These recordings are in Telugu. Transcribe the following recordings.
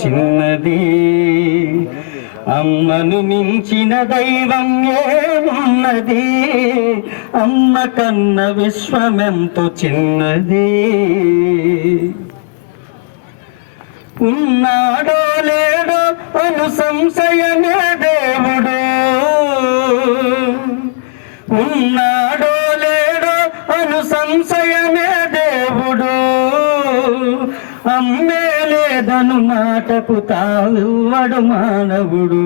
చిన్నది అమ్మను మించిన దైవం ఏమున్నది? అమ్మ కన్న విశ్వమెంతో చిన్నది. ఉన్నాడో లేడో అను సంశయమే దేవుడు, ఉన్నాడో లేడో అను సంశయమే దేవుడు. అమ్మే లేదను మాటకు తావివ్వడు మానవుడు.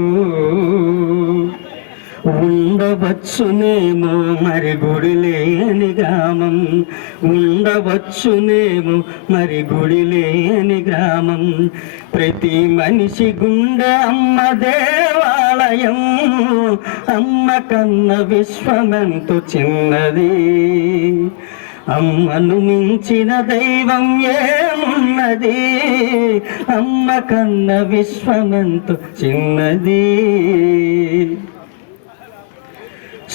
ఉండవచ్చునేమో మరి గుడి లేని గ్రామం, ఉండవచ్చునేమో మరి గుడి లేని గ్రామం. ప్రతి మనిషి గుండె అమ్మ దేవాలయం. అమ్మ కన్న విశ్వమెంతో చిన్నది. అమ్మను మించిన దైవం ఏమున్నది? అమ్మ కన్న విశ్వమెంతో చిన్నది.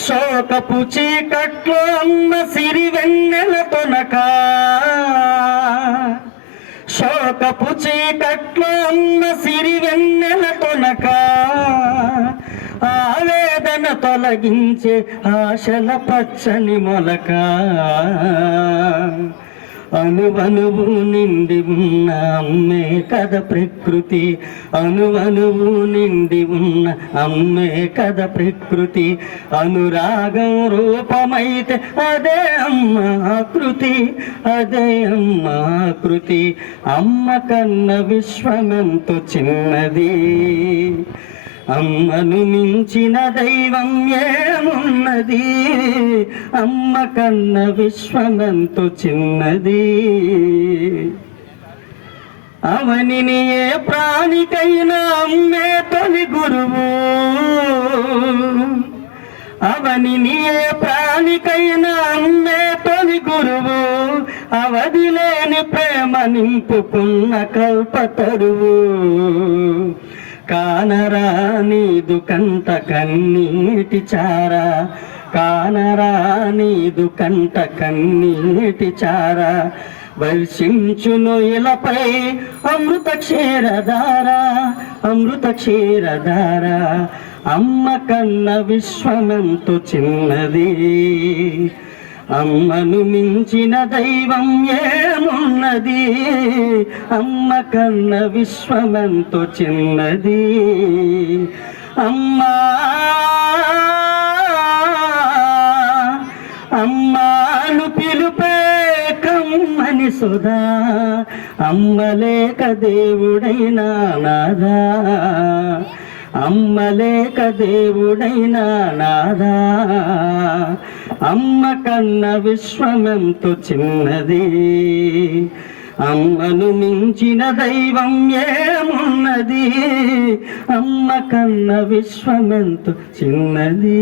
శోకపు చీకట్లో అమ్మ సిరి వెన్నెల తొనక, శోకపు చీకట్లో అమ్మ సిరి వెన్నెల తొనక. ఆవేదన తొలగించే ఆశల పచ్చని మొలక. అనువనువు నిండి ఉన్న అమ్మే కథ ప్రకృతి, అనువనువు నిండి ఉన్న అమ్మే కథ ప్రకృతి. అనురాగం రూపమైతే అదే అమ్మ ఆకృతి, అదే అమ్మ ఆకృతి. అమ్మ కన్న విశ్వమెంతో చిన్నది. అమ్మను మించిన దైవం ఏమున్నది? అమ్మ కన్న విశ్వమెంతో చిన్నది. అవనిని ఏ ప్రాణికైనా అమ్మే తొలి గురువు, అవనిని ఏ ప్రాణికైనా అమ్మే తొలి గురువు. అవధి లేని ప్రేమ నింపుకున్న కల్పతరువు. కానరా నీదు కంట కన్నీటి చారా, కానరా నీదు కంట కన్నీటి చారా. వర్షించును ఇలపై అమృత క్షీరధార, అమృత క్షీరధార. అమ్మ కన్న విశ్వమెంతో చిన్నది. అమ్మను మించిన దైవం ఏమున్నది? అమ్మ కన్న విశ్వమెంతో చిన్నది. అమ్మా అమ్మాను పిలుపే కమ్మని సుధా. అమ్మలేక దేవుడైనా నాదా, అమ్మలేక దేవుడైనా నాదా. అమ్మ కన్న విశ్వమెంతో చిన్నది. అమ్మను మించిన దైవం ఏమున్నది? అమ్మ కన్న విశ్వమెంతో చిన్నది.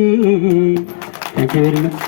Thank you very much.